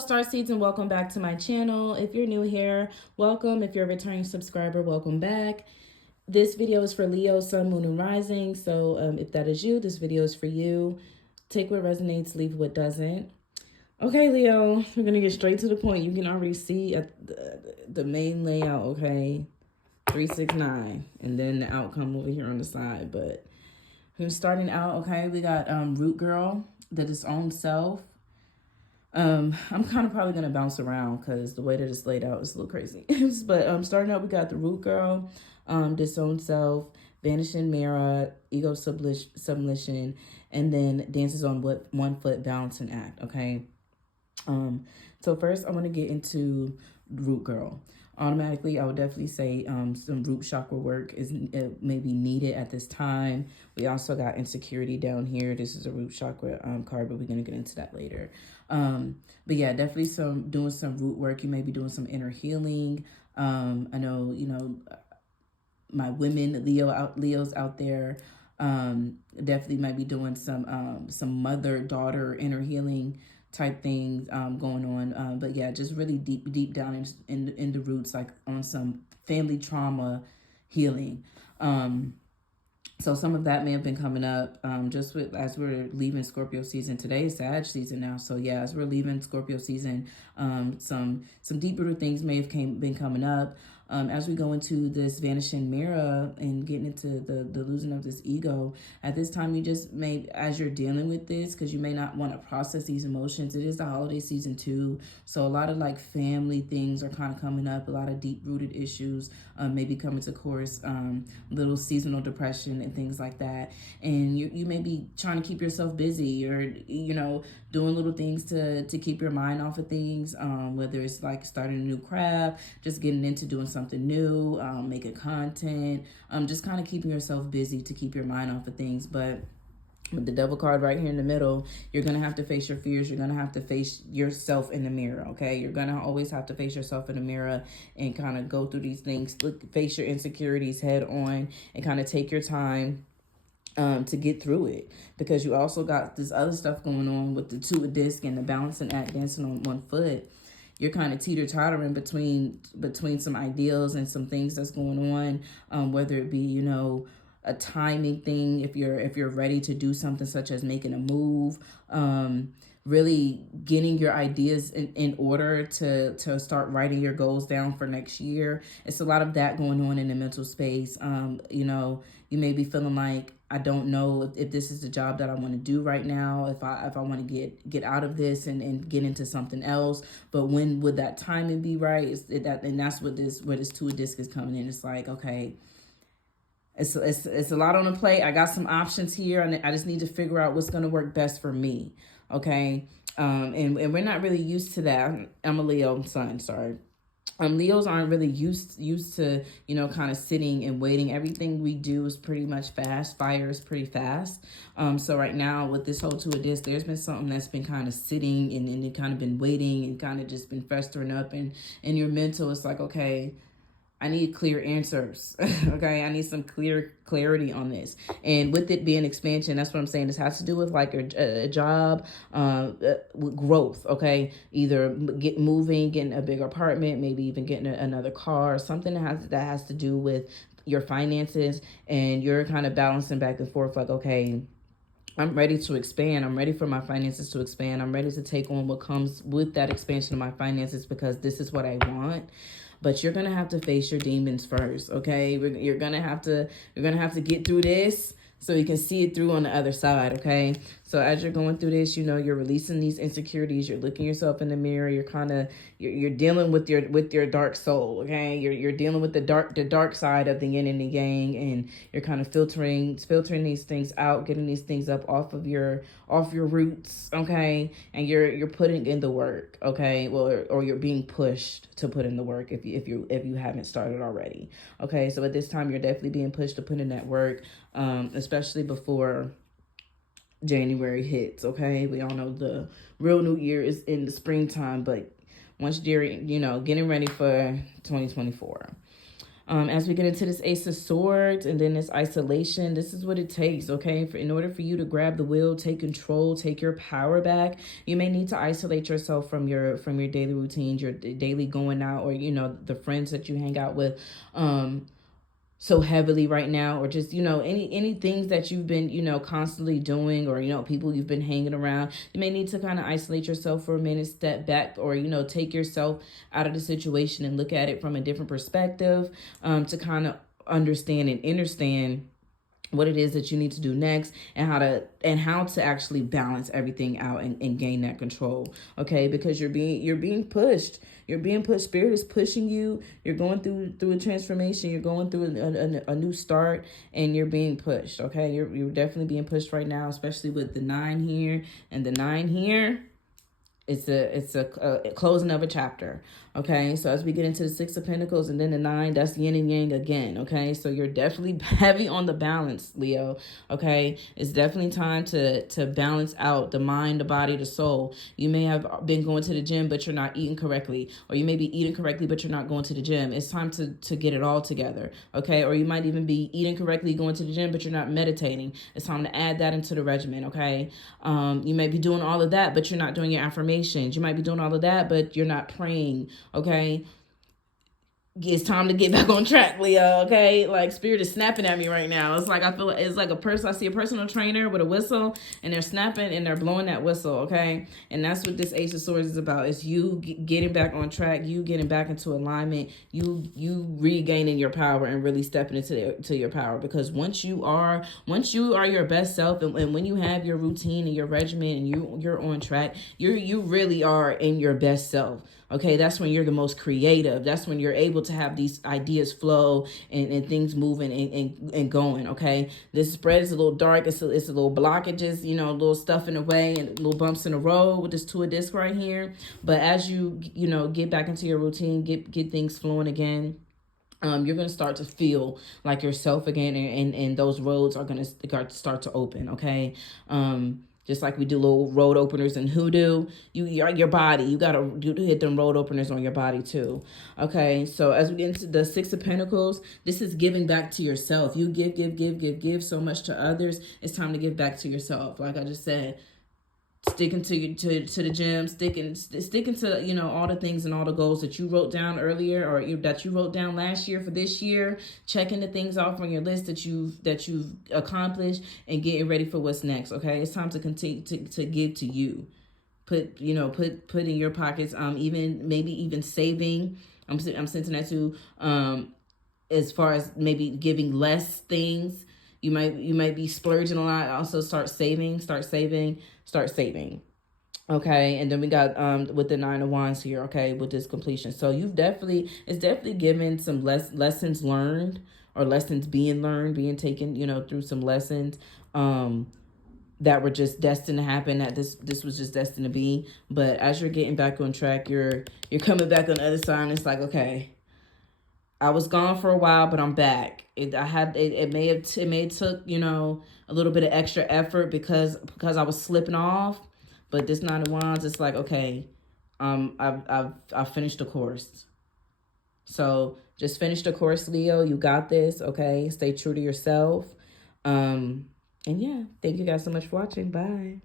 Starseeds, and welcome back to my channel. If you're new here, welcome. If you're a returning subscriber, welcome back. This video is for Leo, Sun, Moon, and Rising. So if that is you, this video is for you. Take what resonates, leave what doesn't. Okay, Leo, we're going to get straight to the point. You can already see at the main layout, okay? 369, and then the outcome over here on the side. But we're starting out, okay? We got Root Girl, that is own self. I'm kind of probably going to bounce around because the way that it's laid out is a little crazy. But starting out, we got the Root Girl, disowned self, vanishing mirror, ego submission, and then dances on 1 foot balancing act, okay? So first I want to get into Root Girl. Automatically, I would definitely say some root chakra work is maybe needed at this time. We also got insecurity down here. This is a root chakra card, but we're going to get into that later. But yeah, definitely doing some root work. You may be doing some inner healing. I know, my women, Leos out there, definitely might be doing some mother-daughter inner healing type things going on. But yeah, just really deep down in the roots, like on some family trauma healing. So some of that may have been coming up just as we're leaving Scorpio season. Today is Sag season now. So yeah, as we're leaving Scorpio season, some deeper things may have been coming up. As we go into this vanishing mirror and getting into the losing of this ego, at this time you just may, as you're dealing with this, because you may not want to process these emotions. It is the holiday season too, so a lot of like family things are kind of coming up. A lot of deep-rooted issues may be coming to course, little seasonal depression and things like that. And you may be trying to keep yourself busy, or doing little things to keep your mind off of things, whether it's like starting a new craft, just getting into doing something new, making content, just kind of keeping yourself busy to keep your mind off of things. But with the Devil card right here in the middle, you're going to have to face your fears. You're going to have to face yourself in the mirror, okay? You're going to always have to face yourself in the mirror and kind of go through these things, face your insecurities head on, and kind of take your time to get through it, because you also got this other stuff going on with the 2 of disc and the balancing act, dancing on 1 foot. You're kind of teeter-tottering between some ideals and some things that's going on, whether it be, a timing thing, if you're ready to do something such as making a move, really getting your ideas in order to start writing your goals down for next year. It's a lot of that going on in the mental space. You may be feeling like, I don't know if this is the job that I want to do right now, if I want to get out of this and get into something else. But when would that timing be right? And that's where this 2 of disc is coming in. It's like, okay, it's a lot on the plate. I got some options here, and I just need to figure out what's going to work best for me. Okay. And we're not really used to that. I'm a Leo sun, sorry. Leos aren't really used to, kind of sitting and waiting. Everything we do is pretty much fast. Fire is pretty fast. So right now with this whole 2 of disc, there's been something that's been kind of sitting and it kind of been waiting and kind of just been festering up. And in your mental, it's like, okay, I need clear answers. Okay, I need some clarity on this. And with it being expansion, that's what I'm saying. This has to do with like a job, growth. Okay, either moving, getting a bigger apartment, maybe even getting another car, something that has to do with your finances, and you're kind of balancing back and forth. Like, okay, I'm ready to expand. I'm ready for my finances to expand. I'm ready to take on what comes with that expansion of my finances, because this is what I want. But you're going to have to face your demons first, okay? You're going to have to get through this so you can see it through on the other side, okay? So as you're going through this, you're releasing these insecurities. You're looking yourself in the mirror. You're dealing with your dark soul, okay? You're dealing with the dark side of the yin and the yang, and you're kind of filtering these things out, getting these things up off your roots, okay? And you're putting in the work, okay? Well, or you're being pushed to put in the work if you haven't started already, okay? So at this time, you're definitely being pushed to put in that work, especially before January hits, okay? We all know the real new year is in the springtime, but once you're, getting ready for 2024. As we get into this Ace of Swords and then this isolation, this is what it takes, okay? In order for you to grab the wheel, take control, take your power back, you may need to isolate yourself from your daily routines, your daily going out, or, you know, the friends that you hang out with so heavily right now, or just, you know, any things that you've been, you know, constantly doing, or, you know, people you've been hanging around. You may need to kind of isolate yourself for a minute, step back, or, you know, take yourself out of the situation and look at it from a different perspective, to kind of understand and understand what it is that you need to do next, and how to actually balance everything out and gain that control. Okay, because you're being pushed. You're being pushed. Spirit is pushing you. You're going through a transformation. You're going through a new start, and you're being pushed. Okay, you're definitely being pushed right now, especially with the 9 here and the 9 here. It's a closing of a chapter. Okay, so as we get into the 6 of Pentacles and then the 9, that's yin and yang again. Okay, so you're definitely heavy on the balance, Leo. Okay, it's definitely time to balance out the mind, the body, the soul. You may have been going to the gym, but you're not eating correctly, or you may be eating correctly, but you're not going to the gym. It's time to get it all together. Okay, or you might even be eating correctly, going to the gym, but you're not meditating. It's time to add that into the regimen. Okay, you may be doing all of that, but you're not doing your affirmations. You might be doing all of that, but you're not praying. Okay, it's time to get back on track, Leo. Okay, like Spirit is snapping at me right now. It's like I feel it's like I see a personal trainer with a whistle, and they're snapping and they're blowing that whistle. Okay, and that's what this Ace of Swords is about. It's you getting back on track, you getting back into alignment, you regaining your power and really stepping into your power. Because once you are your best self, and when you have your routine and your regimen and you're on track, you really are in your best self. Okay, that's when you're the most creative. That's when you're able to have these ideas flow and things moving and going. Okay, this spread is a little dark. It's a little blockages, you know, little stuff in the way and little bumps in the road with this 2 of disc right here. But as you know, get back into your routine, get things flowing again, you're going to start to feel like yourself again, and those roads are going to start to open. Okay. Just like we do little road openers in hoodoo, your body, you got to hit them road openers on your body too. Okay, so as we get into the 6 of Pentacles, this is giving back to yourself. You give so much to others. It's time to give back to yourself. Like I just said, sticking to the gym, sticking to, you know, all the things and all the goals that you wrote down earlier, or that you wrote down last year for this year, checking the things off on your list that you've accomplished, and getting ready for what's next. Okay, it's time to continue to give to you. Put in your pockets, even saving. I'm sensing that too, as far as maybe giving less things. You might be splurging a lot. Also start saving. Okay, and then we got with the 9 of Wands here, okay, with this completion. So it's definitely given some lessons learned, or lessons being learned, being taken, you know, through some lessons that were just destined to happen, that this was just destined to be. But as you're getting back on track, you're coming back on the other side, and it's like, okay, I was gone for a while, but I'm back. It may have took, you know, a little bit of extra effort because I was slipping off, but this 9 of Wands, it's like, okay, I've finished the course. So just finish the course, Leo. You got this. Okay, stay true to yourself. And yeah, thank you guys so much for watching. Bye.